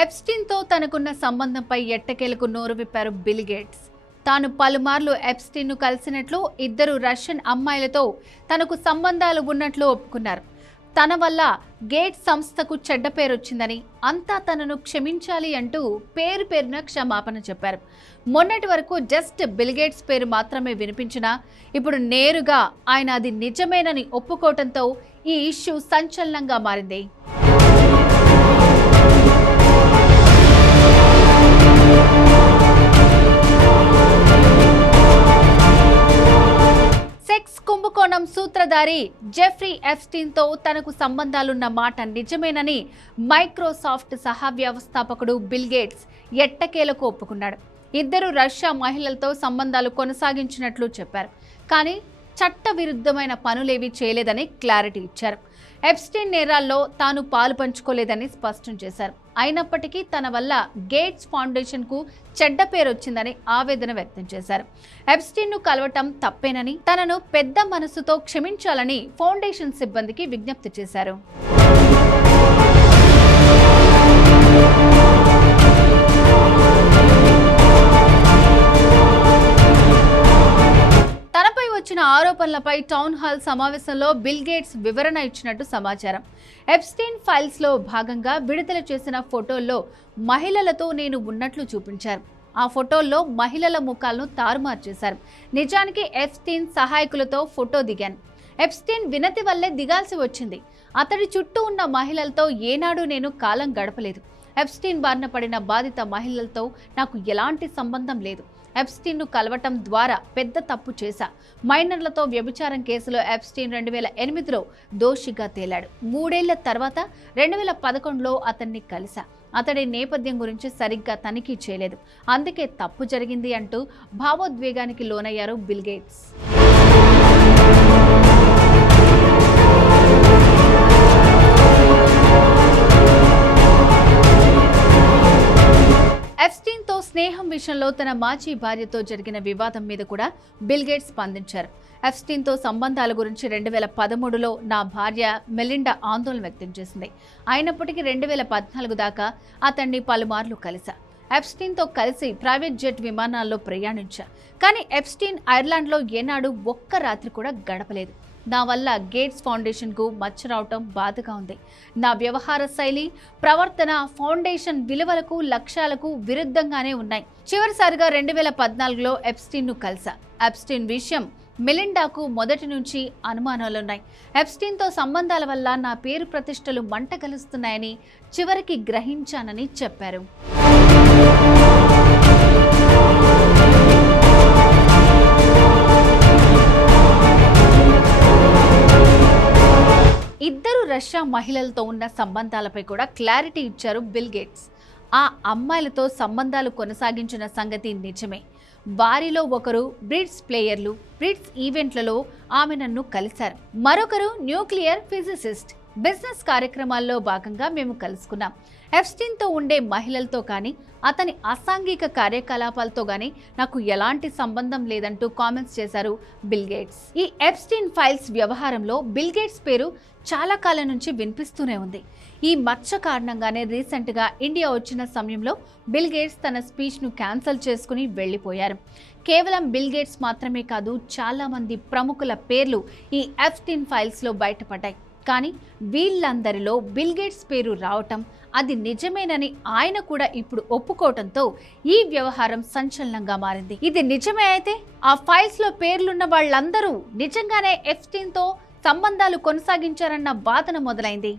ఎప్స్టీన్తో తనకున్న సంబంధంపై ఎట్టకేలకు నోరు విప్పారు బిల్ గేట్స్. తాను పలుమార్లు ఎప్స్టీన్ను కలిసినట్లు, ఇద్దరు రష్యన్ అమ్మాయిలతో తనకు సంబంధాలు ఉన్నట్లు ఒప్పుకున్నారు. తన వల్ల గేట్స్ సంస్థకు చెడ్డ పేరు వచ్చిందని, అంతా తనను క్షమించాలి అంటూ పేరు పేరున క్షమాపణ చెప్పారు. మొన్నటి వరకు జస్ట్ బిల్ గేట్స్ పేరు మాత్రమే వినిపించినా ఇప్పుడు నేరుగా ఆయన అది నిజమేనని ఒప్పుకోవడంతో ఈ ఇష్యూ సంచలనంగా మారింది. సెక్స్ కుంభకోణం సూత్రధారి జెఫ్రీ ఎప్స్టీన్తో తనకు సంబంధాలున్న మాట నిజమేనని మైక్రోసాఫ్ట్ సహ వ్యవస్థాపకుడు బిల్ గేట్స్ ఎట్టకేలకు ఒప్పుకున్నాడు. ఇద్దరు రష్యా మహిళలతో సంబంధాలు కొనసాగించినట్లు చెప్పారు. కానీ చట్ట విరుద్ధమైన పనులేవి చేయలేదని క్లారిటీ ఇచ్చారు. ఎప్స్టీన్ నేరాల్లో తాను పాలు పంచుకోలేదని స్పష్టం చేశారు. అయినప్పటికీ తన వల్ల గేట్స్ ఫౌండేషన్కు చెడ్డ పేరు వచ్చిందని ఆవేదన వ్యక్తం చేశారు. ఎప్స్టీన్ను కలవటం తప్పేనని, తనను పెద్ద మనసుతో క్షమించాలని ఫౌండేషన్ సిబ్బందికి విజ్ఞప్తి చేశారు. తనపై వచ్చిన ఆరోపణలపై టౌన్ హాల్ సమావేశంలో బిల్ గేట్స్ వివరణ ఇచ్చినట్టు సమాచారం. ఎప్స్టీన్ ఫైల్స్లో భాగంగా విడుదల చేసిన ఫోటోల్లో మహిళలతో నేను ఉన్నట్లు చూపించారు. ఆ ఫోటోల్లో మహిళల ముఖాలను తారుమారు చేశారు. నిజానికి ఎప్స్టీన్ సహాయకులతో ఫోటో దిగాను. ఎప్స్టీన్ వినతి వల్లే దిగాల్సి వచ్చింది. అతడి చుట్టూ ఉన్న మహిళలతో ఏనాడు నేను కాలం గడపలేదు. ఎప్స్టీన్ బారిన పడిన బాధిత మహిళలతో నాకు ఎలాంటి సంబంధం లేదు. ఎప్స్టీన్ను కలవటం ద్వారా పెద్ద తప్పు చేశా. మైనర్లతో వ్యభిచారం కేసులో ఎప్స్టీన్ 2008లో దోషిగా తేలాడు. 3 ఏళ్ల తర్వాత 2011లో అతన్ని కలిసా. అతడి నేపథ్యం గురించి సరిగ్గా తనిఖీ చేయలేదు. అందుకే తప్పు జరిగింది అంటూ భావోద్వేగానికి లోనయ్యారు బిల్ గేట్స్. ఎప్స్టీన్తో స్నేహం విషయంలో తన మాజీ భార్యతో జరిగిన వివాదం మీద కూడా బిల్ గేట్స్ స్పందించారు. ఎప్స్టీన్తో సంబంధాల గురించి 2013లో నా భార్య మెలిండా ఆందోళన వ్యక్తం చేసింది. అయినప్పటికీ 2014 దాకా అతన్ని పలుమార్లు కలిసా. ఎప్స్టీన్తో కలిసి ప్రైవేట్ జెట్ విమానాల్లో ప్రయాణించా. కానీ ఎప్స్టీన్ ఐర్లాండ్లో ఏనాడు ఒక్క రాత్రి కూడా గడపలేదు. నా వల్ల గేట్స్ ఫౌండేషన్కు మచ్చ రావటం బాధగా ఉంది. నా వ్యవహార శైలి, ప్రవర్తన ఫౌండేషన్ విలువలకు, లక్ష్యాలకు విరుద్ధంగానే ఉన్నాయి. చివరిసారిగా 2014లో ఎప్స్టీన్ను కలిసా. ఎప్స్టీన్ విషయం మెలిండాకు మొదటి నుంచి అనుమానాలున్నాయి. ఎప్స్టీన్తో సంబంధాల వల్ల నా పేరు ప్రతిష్టలు మంట కలుస్తున్నాయని చివరికి గ్రహించానని చెప్పారు. ఇద్దరు రష్యా మహిళలతో ఉన్న సంబంధాలపై కూడా క్లారిటీ ఇచ్చారు బిల్ గేట్స్. ఆ అమ్మాయిలతో సంబంధాలు కొనసాగించిన సంగతి నిజమే. వారిలో ఒకరు బ్రిడ్స్ ప్లేయర్లు. బ్రిడ్స్ ఈవెంట్లలో ఆమె నన్ను కలిశారు. మరొకరు న్యూక్లియర్ ఫిజిసిస్ట్. బిజినెస్ కార్యక్రమాల్లో భాగంగా మేము కలుసుకున్నాం. ఎప్స్టీన్తో ఉండే మహిళలతో కానీ, అతని అసాంఘిక కార్యకలాపాలతో కానీ నాకు ఎలాంటి సంబంధం లేదంటూ కామెంట్స్ చేశారు బిల్ గేట్స్. ఈ ఎప్స్టీన్ ఫైల్స్ వ్యవహారంలో బిల్ గేట్స్ పేరు చాలా కాలం నుంచి వినిపిస్తూనే ఉంది. ఈ మచ్చ కారణంగానే రీసెంట్గా ఇండియా వచ్చిన సమయంలో బిల్ గేట్స్ తన స్పీచ్ను క్యాన్సిల్ చేసుకుని వెళ్ళిపోయారు. కేవలం బిల్ గేట్స్ మాత్రమే కాదు, చాలామంది ప్రముఖుల పేర్లు ఈ ఎప్స్టీన్ ఫైల్స్లో బయటపడ్డాయి. కానీ వీళ్ళందరిలో బిల్ గేట్స్ పేరు రావటం, అది నిజమేనని ఆయన కూడా ఇప్పుడు ఒప్పుకోవటంతో ఈ వ్యవహారం సంచలనంగా మారింది. ఇది నిజమే అయితే ఆ ఫైల్స్లో పేర్లున్న వాళ్ళందరూ నిజంగానే ఎప్స్టీన్తో సంబంధాలు కొనసాగించారన్న వాదన మొదలైంది.